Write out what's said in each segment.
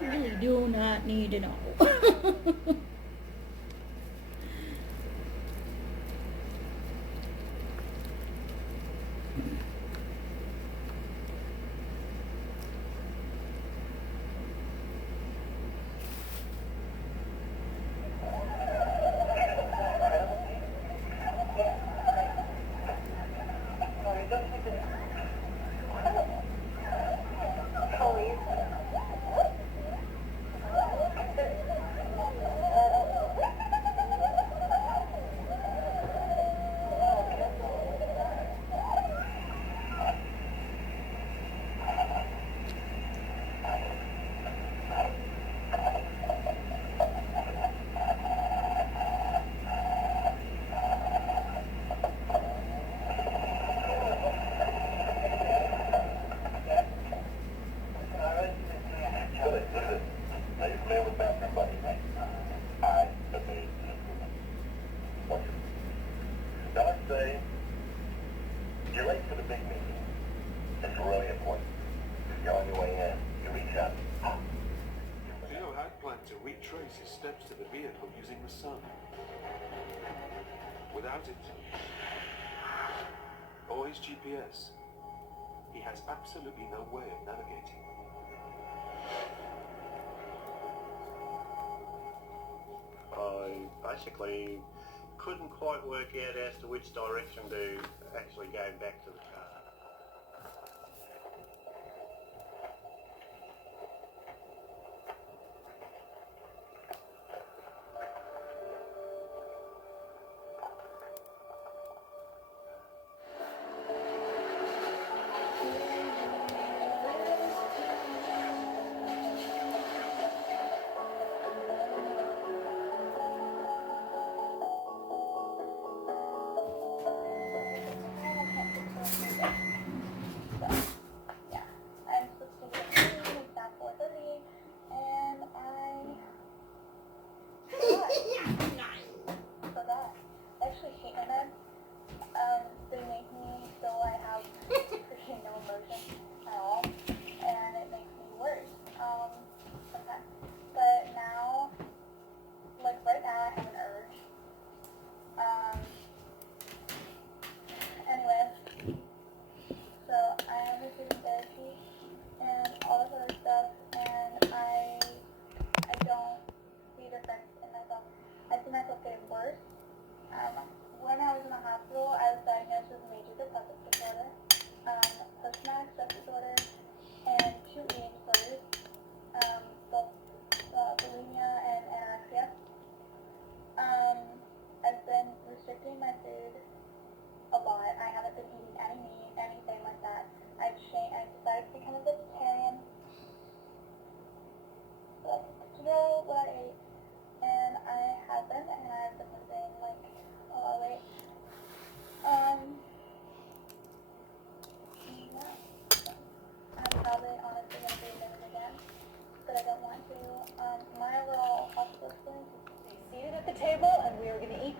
Really do not need to know. Retrace his steps to the vehicle using the sun. Without it, or his GPS, he has absolutely no way of navigating. I basically couldn't quite work out as to which direction to actually go back to the car.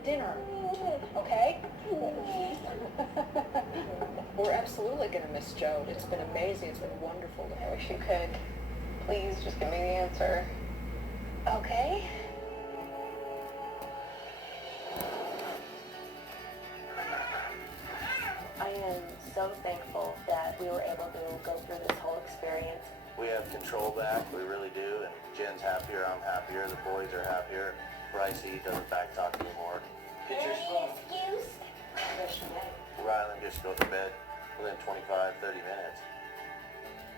Dinner, okay? We're absolutely going to miss Joe. It's been amazing. It's been wonderful to I her. wish you could. Please, just give me the answer. Okay. I am so thankful that we were able to go through this whole experience. We have control back, we really do, and Jen's happier, I'm happier, the boys are happier. Brycey doesn't backtalk anymore. Pictures? Excuse? Rylan just goes to bed within 25, 30 minutes.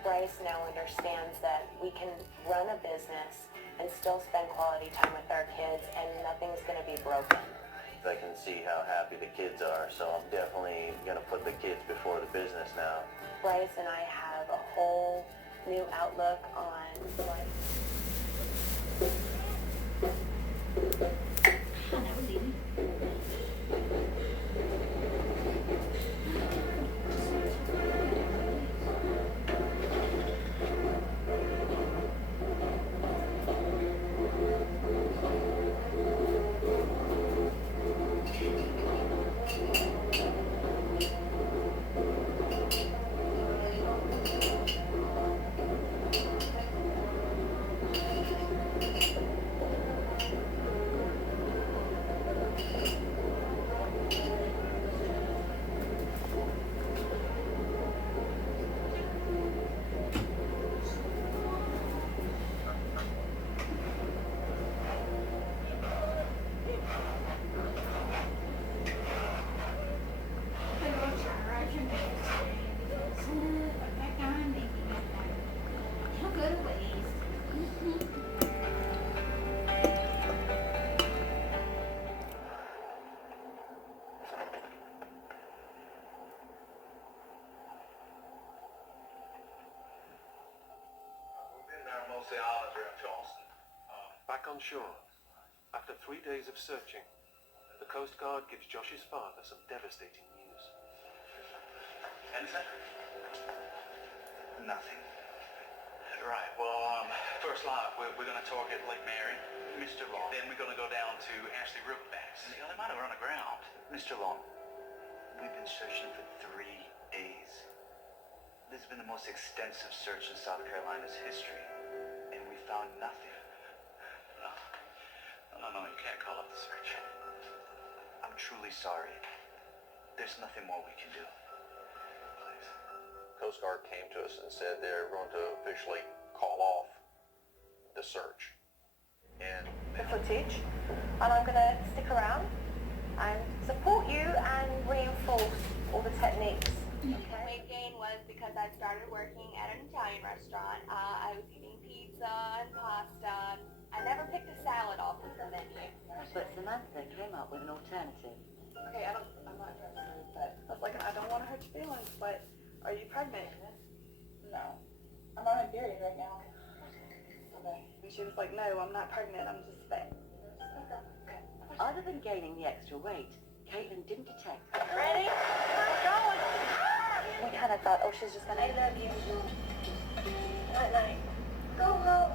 Bryce now understands that we can run a business and still spend quality time with our kids and nothing's going to be broken. I can see how happy the kids are, so I'm definitely going to put the kids before the business now. Bryce and I have a whole new outlook on life. on shore. After 3 days of searching, the Coast Guard gives Josh's father some devastating news. Anything? Nothing. Right, well, first lot, we're going to target Lake Mary, Mr. Long. Then we're going to go down to Ashley Riverbanks. They might have run aground. Mr. Long, we've been searching for 3 days. This has been the most extensive search in South Carolina's history, and we found nothing. No, you can't call up the search. I'm truly sorry. There's nothing more we can do. Please. Coast Guard came to us and said they're going to officially call off the search. And The footage, and I'm going to stick around and support you and reinforce all the techniques. Okay. Weight gain was because I started working at an Italian restaurant. I was eating pizza and pasta. I never picked a salad off of the menu. But Samantha came up with an alternative. Okay, I'm not interested, but I was like, I don't want to hurt your feelings, but are you pregnant? No. I'm on my period right now. Okay. And she was like, no, I'm not pregnant, I'm just fat. Okay. Other than gaining the extra weight, Caitlin didn't detect. Ready? We're going. We kind of thought, oh, she's just going to... I love you. Night, night. Go home.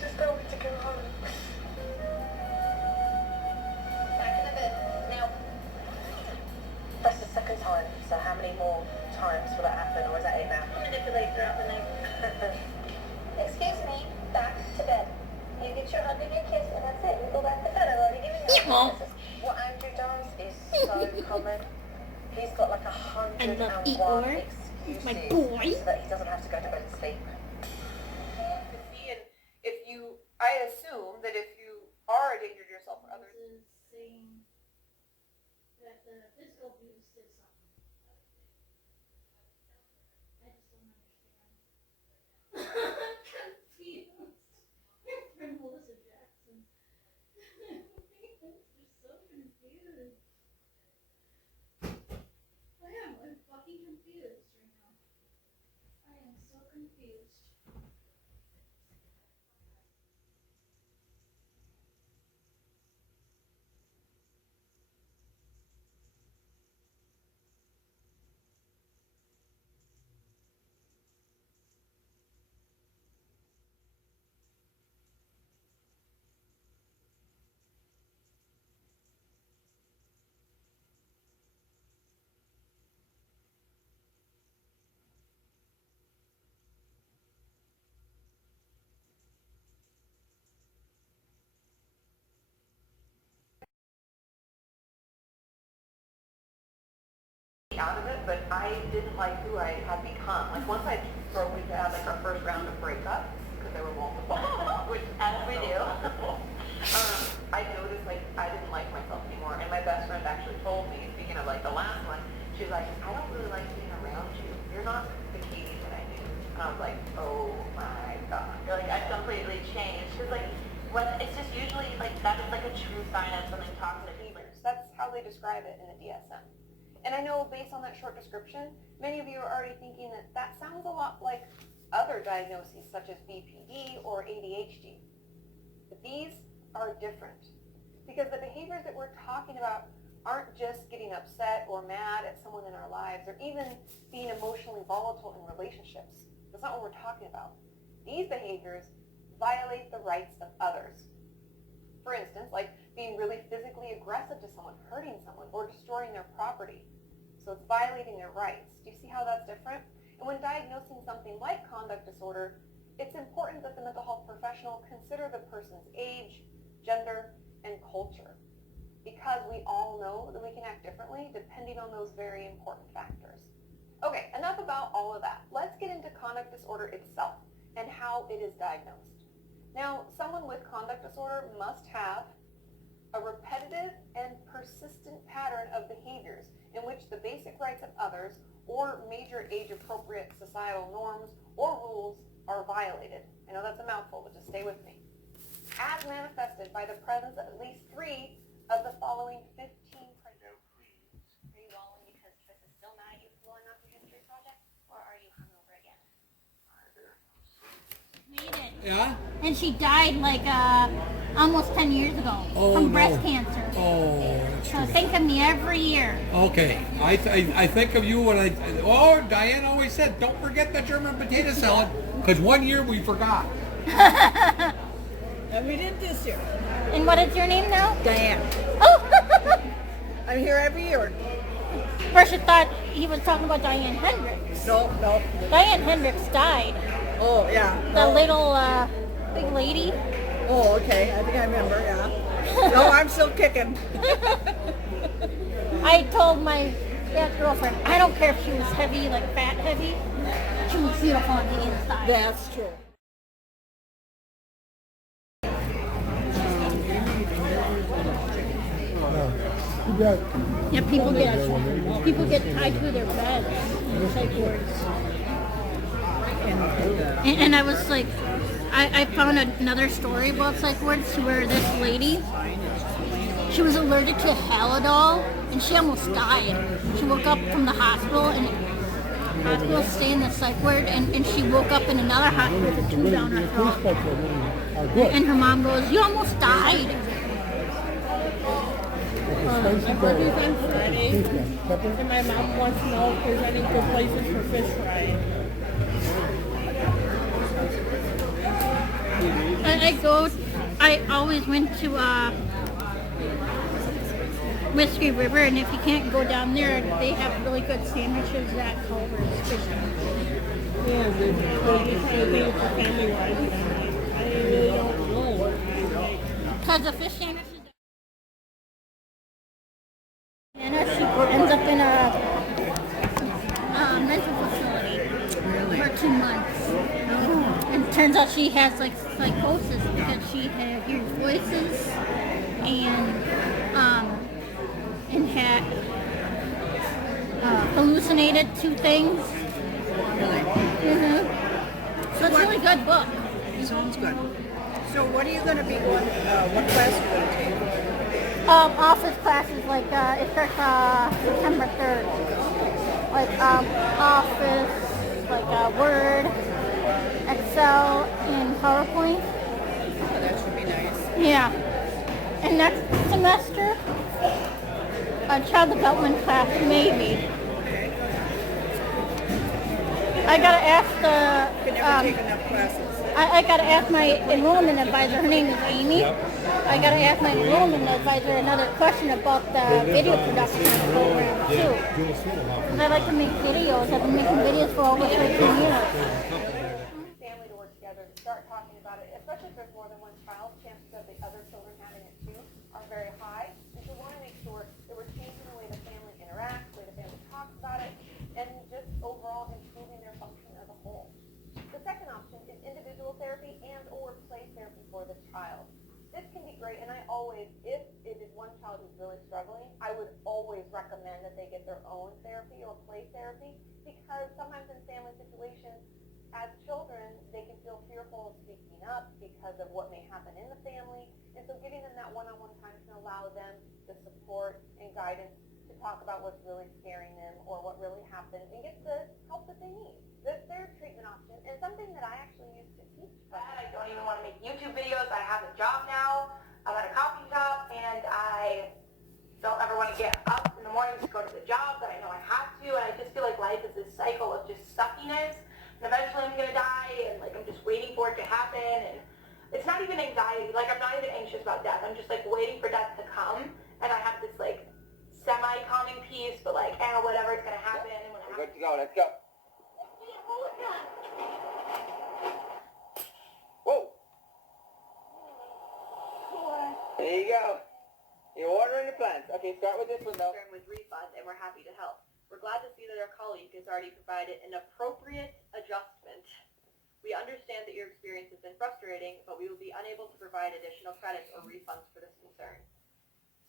Just go to go home. Back in the bed. Now. That's the second time, so how many more times will that happen, or is that it now? Manipulate throughout the night. Excuse me, back to bed. You get your hug and your kiss, and that's it. You go back to bed. I've already given you what Andrew does is so common. He's got like 101 excuses my boy. so that he doesn't have to go to bed and sleep. I assume that if you are endangered yourself for others. Saying that the physical abuse did something. I just don't understand. I'm confused. From Melissa Jackson. They're so confused. I'm fucking confused right now. I am so confused. Out of it, but I didn't like who I had become. Like once we had like our first round of breakups, because there were multiple, which as we do, I noticed like I didn't like myself anymore. And my best friend actually told me, speaking of like the last one, she's like, I don't really like being around you. You're not the Katie that I knew. And I was like, oh my god. You're like, I've completely changed. She's like, when it's just usually like that is like a true sign of something toxic. That's how they describe it in the DSM. And I know based on that short description, many of you are already thinking that that sounds a lot like other diagnoses such as BPD or ADHD. But these are different because the behaviors that we're talking about aren't just getting upset or mad at someone in our lives or even being emotionally volatile in relationships. That's not what we're talking about. These behaviors violate the rights of others. For instance, like being really physically aggressive to someone, hurting someone, or destroying their property. So it's violating their rights. Do you see how that's different? And when diagnosing something like conduct disorder, it's important that the mental health professional consider the person's age, gender, and culture. Because we all know that we can act differently depending on those very important factors. Okay, enough about all of that. Let's get into conduct disorder itself and how it is diagnosed. Now, someone with conduct disorder must have a repetitive and persistent pattern of behaviors in which the basic rights of others or major age-appropriate societal norms or rules are violated. I know that's a mouthful, but just stay with me. As manifested by the presence of at least 3 of the following 15 criteria. Are you walling because Chris is still mad at you for blowing up your history project? Or are you hungover again? Me Yeah? And she died like almost 10 years ago from breast cancer. Oh, that's So too think of me every year. Okay, I think of you when Diane always said, don't forget the German potato salad, because one year we forgot. And we did this year. And what is your name now? Diane. Oh! I'm here every year. First I thought he was talking about Diane Hendricks. No. Diane Hendricks died. Oh, yeah. The little big lady. Oh, okay. I think I remember, yeah. No, I'm still kicking. I told my girlfriend, I don't care if she was heavy, like fat heavy. She was beautiful on the inside. That's true. Yeah, people get tied to their beds, psych wards. And I was like, I found another story about psych wards where this lady, she was allergic to Halidol and she almost died. She woke up from the hospital and hospital stay in the psych ward and she woke up in another hospital with a tube down her throat. And her mom goes, you almost died. My birthday's on Friday, and my mom wants to know if there's any good places for fish fry. I always went to Whiskey River, and if you can't go down there, they have really good sandwiches at Culver's Fishing. Yeah, they're trying to think for family-wise. I really don't know. Because the fish sandwiches. And she ends up in a mental facility for 2 months. And it turns out she has like psychosis because she hears voices and had hallucinated 2 things. Mm-hmm. So it's a really good book. Sounds good. So what are you going to be going, what class are you going to take? Office classes, like, it starts September 3rd. Like, Office, like, Word, Excel, and PowerPoint. Oh, that should be nice. Yeah. And next semester, a child development class, maybe. I gotta ask You can never take enough classes. I gotta ask my enrollment advisor, her name is Amy. I gotta ask my enrollment advisor another question about the video production program too. Because I like to make videos. I've been making videos for over 13 years. Family to work together, to start talking about it, especially if there's more than one child, chances of the other children having it too are very high. And so we want to make sure that we're changing the way the family interacts, the way the family talks about it, and just overall improving their function as a whole. The second option is individual therapy and or play therapy for the child. This can be great, and I always, if it is one child who's really struggling, I would always recommend that they get their own therapy or play therapy, because sometimes in family situations, as children, they can feel fearful of speaking up because of what may happen in the family, and so giving them that one-on-one time can allow them the support and guidance to talk about what's really scaring them or what really happened and get the help that they need. That's their treatment option, and something that I actually used to teach. But I don't even want to make YouTube videos. I have a job now. I'm at a coffee shop, and I don't ever want to get up in the morning to go to the job that I know I have to, and I just feel like life is this cycle of just suckiness, and eventually I'm going to die, and like I'm just waiting for it to happen, and it's not even anxiety. Like I'm not even anxious about death. I'm just like waiting for death to come, and I have this like semi-calming peace, but like, whatever, it's going to happen. And when We're good to go. Let's go. Whoa. There you go. You're ordering the plants. Okay, start with this one though. With refund, and we're happy to help. We're glad to see that our colleague has already provided an appropriate adjustment. We understand that your experience has been frustrating, but we will be unable to provide additional credits or refunds for this concern.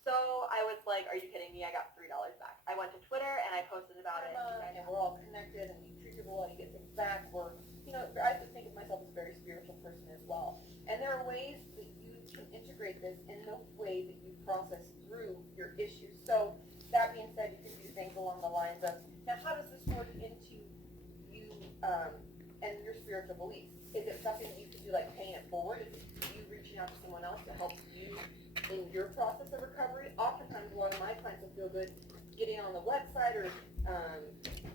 So I was like, are you kidding me? I got $3 back. I went to Twitter and I posted about it. And we're all connected and we treat people and you get things back. We're, I just think of myself as a very spiritual person as well. And there are ways that you can integrate this in the way that you process through your issues. So that being said, you can do things along the lines of, now how does this work into you and your spiritual beliefs? Is it something that you can to like paying it forward. It's you reaching out to someone else to help you in your process of recovery. Oftentimes, a lot of my clients will feel good getting on the website or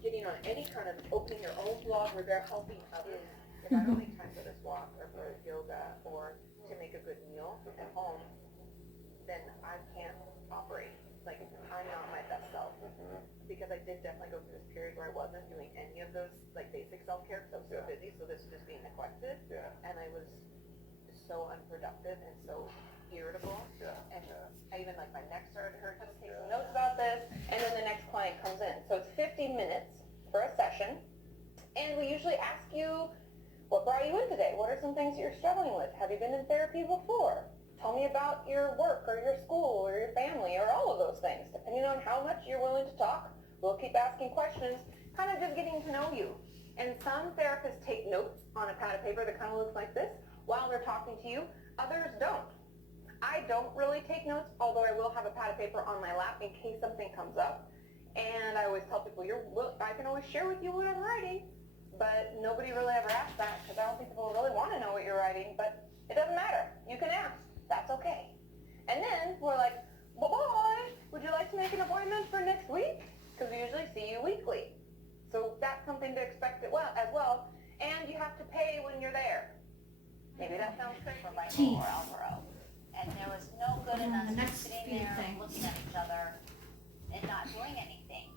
getting on any kind of opening your own blog where they're helping others. If I don't make time for this walk or for yoga or to make a good meal at home, then I can't operate. Like, I'm not my best self. Because I did definitely go through this period where I wasn't doing any of those, like, basic self-care because I was so busy, so this was just being neglected. And I was so unproductive and so irritable. And I even, like, my neck started to hurt. Just take some notes about this. And then the next client comes in. So it's 50 minutes for a session. And we usually ask you, what brought you in today? What are some things you're struggling with? Have you been in therapy before? Tell me about your work or your school or your family or all of those things. Depending on how much you're willing to talk, we'll keep asking questions, kind of just getting to know you. And some therapists take notes on a pad of paper that kind of looks like this while they're talking to you. Others don't. I don't really take notes, although I will have a pad of paper on my lap in case something comes up. And I always tell people, I can always share with you what I'm writing, but nobody really ever asks that because I don't think people really want to know what you're writing, but it doesn't matter. You can ask. That's okay. And then we're like, bye-bye. Would you like to make an appointment for next week? Because we usually see you weekly. So that's something to expect as well. And you have to pay when you're there. Maybe that sounds crazy. For Michael or Alvaro. And there was no good in us just sitting there looking at each other and not doing anything.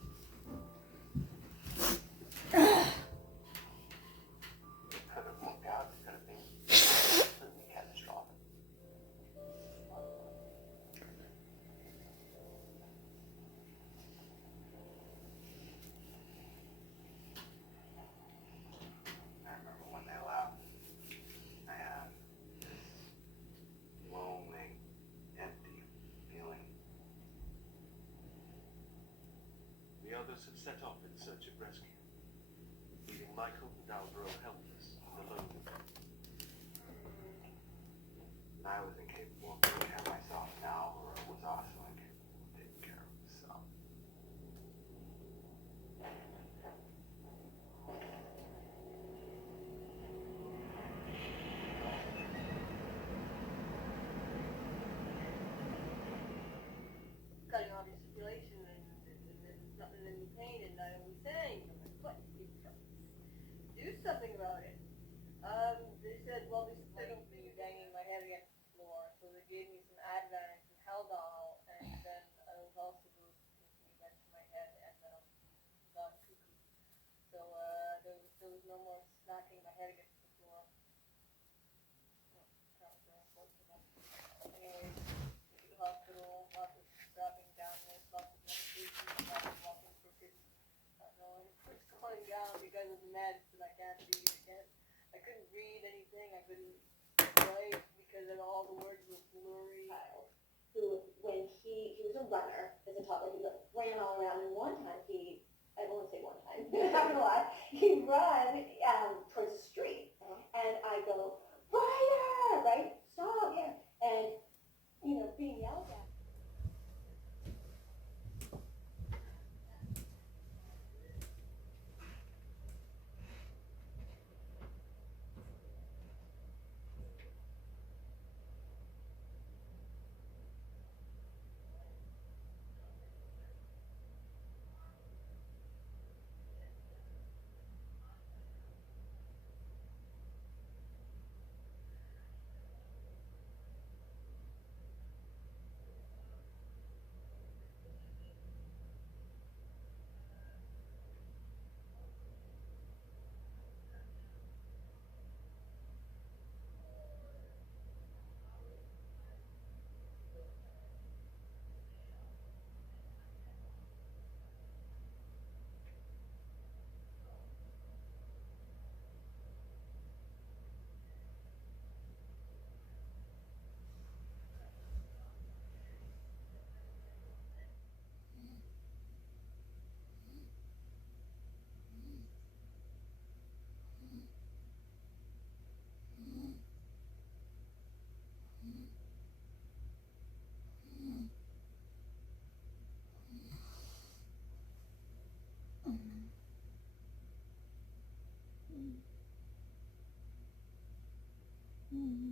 It could have worked out. It could have been completely catastrophic. I remember when they left, I had this lonely, empty feeling. The others had set off in search of rescue, leaving Michael and Alvaro helpless and alone. And I was incapable of taking care of myself, and Alvaro was also incapable of taking care of himself. Cutting off your circulation and there's nothing in your pain and not only saying, I'm like, what? Do something about it. They said, well, this thing will be banging my head against the floor, so they gave me some Advil and some Haldol, and then I was also supposed to continue back to my head, and then I'm gone cuckoo. So there was no more smacking my head against the floor. That was very unfortunate. Anyways, to the hospital, lots of dropping down this, lots of medication, lots of walking crooked. No, it's going down because of the meds, and I can't read again. I couldn't read anything. I couldn't write because all the words were blurry. Who, when he was a runner as a toddler, he ran all around, and one time I won't say one time, it happened a lot, he ran towards the street, and I go, Ryder, right, stop here, and, being yelled at. Mm.